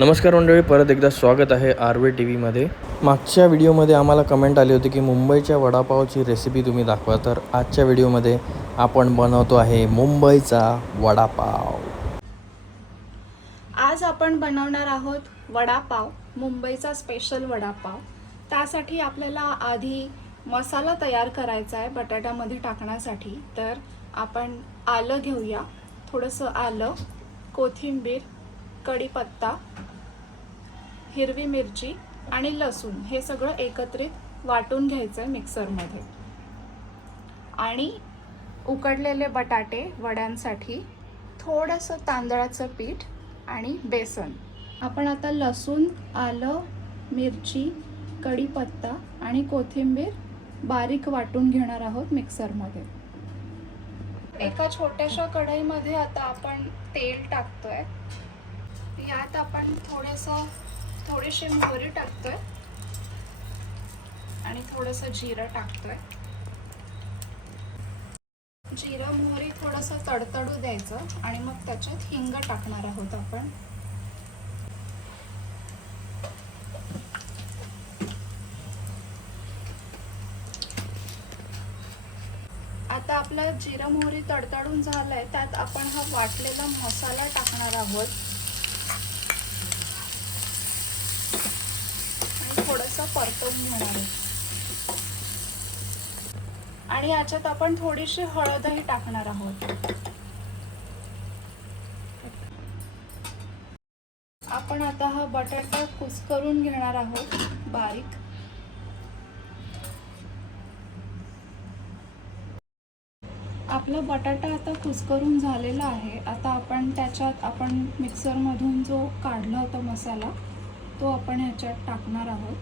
नमस्कार मंडळी, परत एकदा स्वागत आहे आर-वे टी व्हीमध्ये. मागच्या व्हिडिओमध्ये आम्हाला कमेंट आली होती की मुंबईच्या वडापावची रेसिपी तुम्ही दाखवा. तर आजच्या व्हिडिओमध्ये आपण बनवतो आहे मुंबईचा वडापाव. आज आपण बनवणार आहोत वडापाव, मुंबईचा स्पेशल वडापाव. त्यासाठी आपल्याला आधी मसाला तयार करायचा आहे बटाट्यामध्ये टाकण्यासाठी. तर आपण आलं घेऊया, थोडंसं आलं, कोथिंबीर, कढीपत्ता, हिरवी मिरची आणि लसूण हे सगळं एकत्रित वाटून घ्यायचं आहे मिक्सरमध्ये. आणि उकडलेले बटाटे वड्यांसाठी, थोडंसं तांदळाचं पीठ आणि बेसन. आपण आता लसूण, आलं, मिरची, कढीपत्ता आणि कोथिंबीर बारीक वाटून घेणार आहोत मिक्सरमध्ये. एका छोट्याशा कढईमध्ये आता आपण तेल टाकतोय. यात आपण थोडीशी मोहरी टाकतोय आणि थोडंसं जिरं टाकतोय. जिरं मोहरी थोडंसं तडतडू द्यायचं आणि मग त्याच्यात हिंग टाकणार आहोत आपण. आता आपलं जिरं मोहरी तडतडून झालंय, त्यात आपण हा वाटलेला मसाला टाकणार आहोत आणि थोडंसं परतवून घेणार आहोत. आणि याच्यात आपण थोडीशी हळदही टाकणार आहोत. आपण आता हा बटाटा कुस्करून घेणार आहोत बारीक. आपला बटाटा आता कुस्करून झालेला आहे. आता आपण मिक्सरमधून जो काढला होता मसाला तो आपण ह्याच्यात टाकणार आहोत.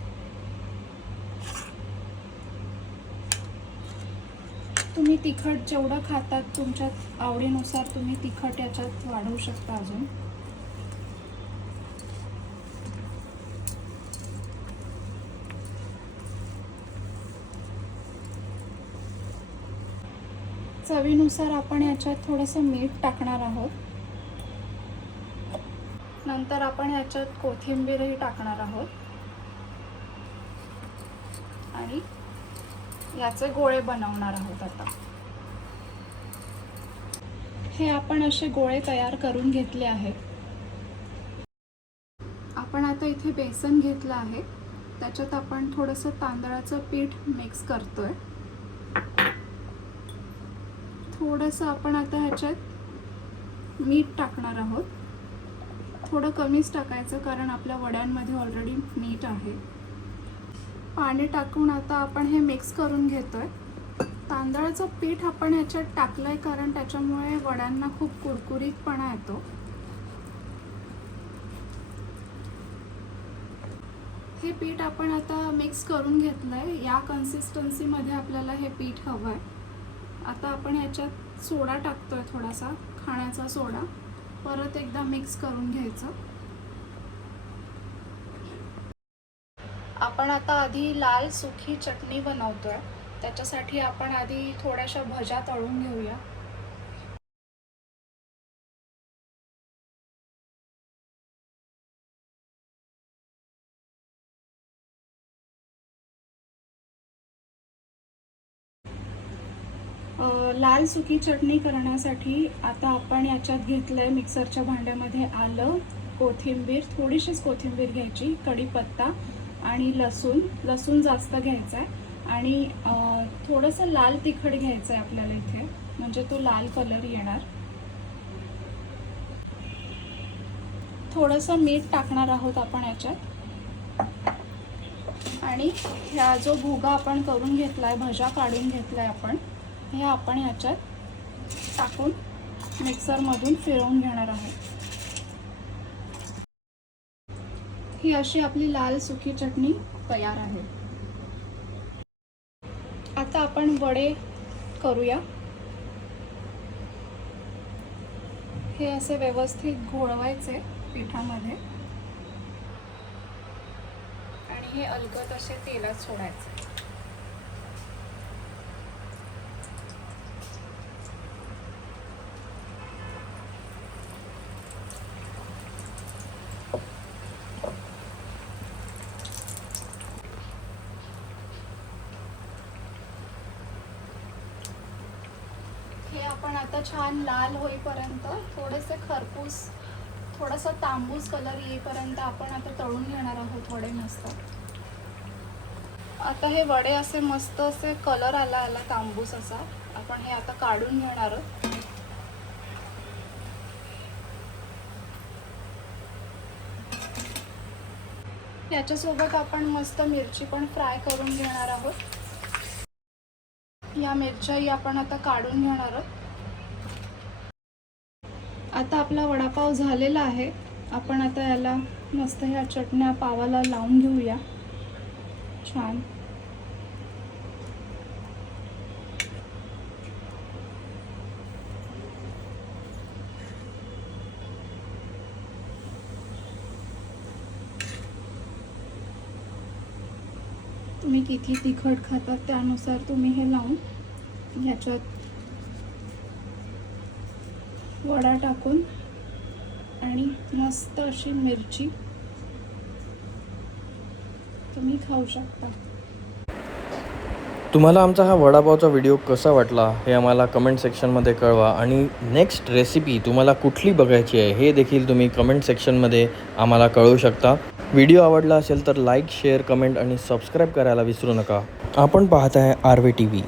तुम्ही तिखट जेवढं खातात तुमच्या आवडीनुसार तुम्ही तिखट याच्यात वाढवू शकता अजून. चवीनुसार आपण याच्यात थोडंसं मीठ टाकणार आहोत. नंतर आपण याच्यात कोथिंबीरही टाकणार आहोत आणि याचे गोळे बनवणार आहोत. आता हे आपण असे गोळे तयार करून घेतले आहेत. आपण आता इथे बेसन घेतलं आहे, त्याच्यात आपण थोडंसं तांदळाचं पीठ मिक्स करतोय. थोडंसं आपण आता ह्याच्यात मीठ टाकणार आहोत. थोडं कमीच टाकायचं कारण आपल्या वड्यांमध्ये ऑलरेडी मीठ आहे. पाणी टाकून आता आपण हे मिक्स करून घेतोय. तांदळाचं पीठ आपण ह्याच्यात टाकलंय कारण त्याच्यामुळे वड्यांना खूप कुरकुरीतपणा येतो. हे पीठ आपण आता मिक्स करून घेतलंय. या कन्सिस्टन्सीमध्ये आपल्याला हे पीठ हवं आहे. आता आपण ह्याच्यात सोडा टाकतोय, थोडासा खाण्याचा सोडा. परत एकदा मिक्स करून घ्यायचं. आपण आता आधी लाल सुकी चटणी बनवतोय. त्याच्यासाठी आपण आधी थोड्याशा भज्या तळून घेऊया. लाल सुकी चटणी करण्यासाठी आता आपण याच्यात घेतलंय मिक्सरच्या भांड्यामध्ये आलं, कोथिंबीर, थोडीशीच कोथिंबीर घ्यायची, कढीपत्ता आणि लसूण जास्त घ्यायचा आहे आणि थोडंसं लाल तिखट घ्यायचं आहे आपल्याला इथे, म्हणजे तो लाल कलर येणार. थोडंसं मीठ टाकणार आहोत आपण याच्यात. आणि ह्या जो भुगा आपण करून घेतलाय, भज्या काढून घेतलाय आपण, हे आपण ह्याच्यात टाकून मिक्सरमधून फिरवून घेणार आहोत. ही अशी आपली लाल सुकी चटणी तयार आहे. आता आपण वडे करूया. हे असे व्यवस्थित घोळवायचे पिठामध्ये आणि हे अलगद असे तेलात सोडायचे. आता छान लाल होईपर्यंत थोडेसे खरपूस थोडासा तांबूस कलर येईपर्यंत आपण आता तळून घेणार आहोत वडे मस्त. आता हे वडे असे मस्त असे कलर आला तांबूस असा. आपण हे आता काढून घेणार आहोत. याच्यासोबत आपण मस्त मिरची पण फ्राय करून घेणार आहोत. या मिरच्याही आपण आता काढून घेणार आहोत. आता आपला वडापाव झालेला आहे. आपण आता याला मस्त ह्या चटण्या पावाला लावून घेऊया छान. तुम्ही किती तिखट खातात त्यानुसार तुम्ही हे लावून ह्याच्यात वडा टाकून आणि मस्त अशी मिरची तुम्ही खाऊ शकता. तुम्हाला आमचा हा वडापावचा व्हिडिओ कसा वाटला हे आम्हाला कमेंट सेक्शनमध्ये कळवा. आणि नेक्स्ट रेसिपी तुम्हाला कुठली बघायची आहे हे देखील तुम्ही कमेंट सेक्शनमध्ये आम्हाला कळवू शकता. व्हिडिओ आवडला असेल तर लाईक, शेअर, कमेंट आणि सबस्क्राईब करायला विसरू नका. आपण पाहत आहे आर्वे TV.